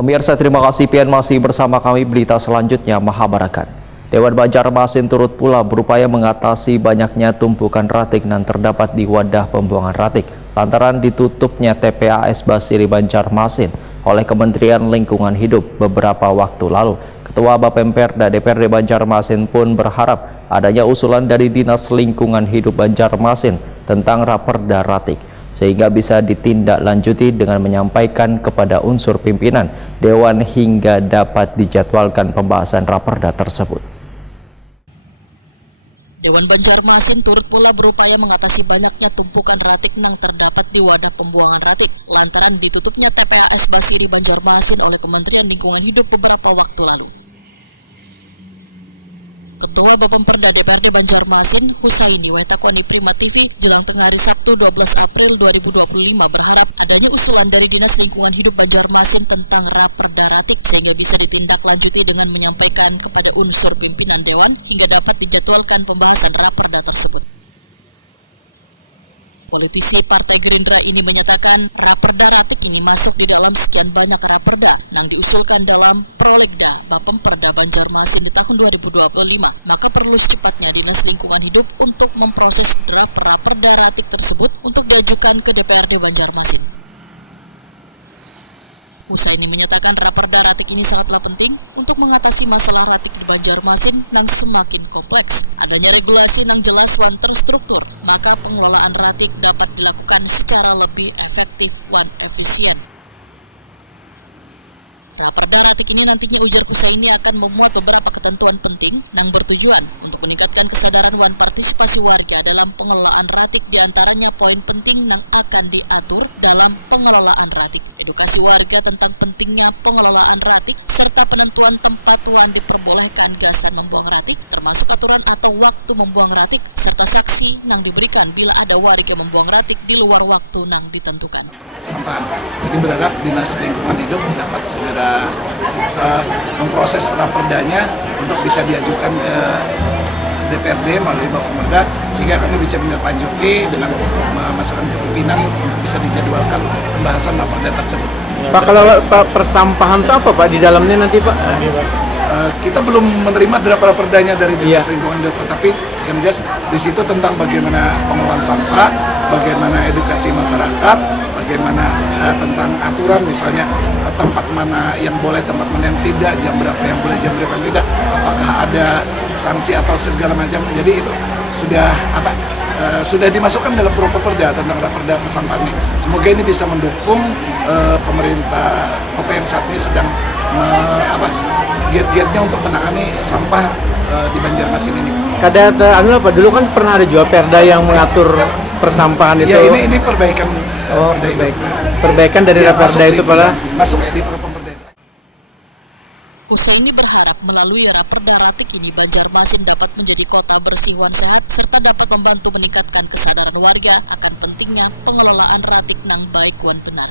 Pemirsa, terima kasih pian masih bersama kami. Berita selanjutnya, Mahabarakan. Dewan Banjarmasin turut pula berupaya mengatasi banyaknya tumpukan ratik yang terdapat di wadah pembuangan ratik lantaran ditutupnya TPAS Basiri Banjarmasin oleh Kementerian Lingkungan Hidup beberapa waktu lalu. Ketua Bapemperda DPRD Banjarmasin pun berharap adanya usulan dari Dinas Lingkungan Hidup Banjarmasin tentang raperda ratik, sehingga bisa ditindaklanjuti dengan menyampaikan kepada unsur pimpinan Dewan hingga dapat dijadwalkan pembahasan raperda tersebut. Dewan Banjarmasin turut pula berupaya mengatasi banyaknya tumpukan ratik yang terdapat di wadah pembuangan ratik lantaran ditutupnya TPAS Basiri Banjarmasin oleh Kementerian Lingkungan Hidup beberapa waktu lalu. Ketua Bapemperda DPRD Banjarmasin, Husaini Wetakoni Prima TV, jelang tengah hari Sabtu 12 April 2025 berharap adanya usulan dari Dinas Lingkungan Hidup Banjarmasin tentang raperda ratik sehingga bisa ditindaklanjuti dengan menyampaikan kepada unsur pimpinan Dewan hingga dapat dijadwalkan pembahasan raperda tersebut. Politisi Partai Gerindra ini menyatakan raperda ratik ini masuk di dalam sekian banyak raperda yang diusulkan dalam Prolegda Bapemperda Banjarmasin di tahun 2025, maka perlu secepatnya Dinas Lingkungan Hidup untuk memproses draft raperda ratik tersebut untuk diajukan ke DPRD Banjarmasin. Husaini menyatakan raperda ratik ini sangatlah penting untuk mengatasi masalah ratik di Banjarmasin yang semakin kompleks. Adanya regulasi yang jelas dan terstruktur, maka pengelolaan ratik dapat dilakukan secara lebih efektif dan efisien. Raperda ratik ini nantinya, ujar Husaini, akan memuat beberapa ketentuan penting yang bertujuan untuk meningkatkan kesadaran dan partisipasi warga dalam pengelolaan ratik, diantaranya poin penting yang akan diatur dalam pengelolaan ratik, edukasi warga tentang pentingnya pengelolaan ratik, serta penentuan tempat yang diperbolehkan gasan membuang ratik, termasuk aturan atau waktu membuang ratik, serta sanksi yang diberikan bila ada warga membuang ratik di luar waktu yang ditentukan. Jadi berharap Dinas Lingkungan Hidup dapat segera memproses raperdanya untuk bisa diajukan ke DPRD melalui Bapemperda, sehingga kami bisa menindaklanjuti dengan memasukkan ke pimpinan untuk bisa dijadwalkan pembahasan raperda tersebut. Pak, kalau persampahan itu apa Pak di dalamnya nanti Pak? Kita belum menerima draft raperdanya dari Dinas Lingkungan Hidup, tapi yang jelas di situ tentang bagaimana pengelolaan sampah, bagaimana edukasi masyarakat, bagaimana tentang aturan, misalnya tempat mana yang boleh, tempat mana yang tidak, jam berapa yang boleh, jam berapa yang tidak, apakah ada sanksi atau segala macam. Jadi itu sudah dimasukkan dalam Properda tentang raperda persampahan ini. Semoga ini bisa mendukung pemerintah kota yang saat ini sedang giat-giatnya untuk menangani sampah di Banjarmasin ini. Dulu kan pernah ada juga perda yang mengatur persampahan itu. Ya, ini perbaikan. Perbaikan dari raperda itu Pak. Masuk di Properda itu. Husaini berharap melalui raperda ratik ini Banjarmasin dapat menjadi kota bersih dan sehat, serta dapat membantu meningkatkan kesadaran warga akan pentingnya pengelolaan ratik yang baik dan benar.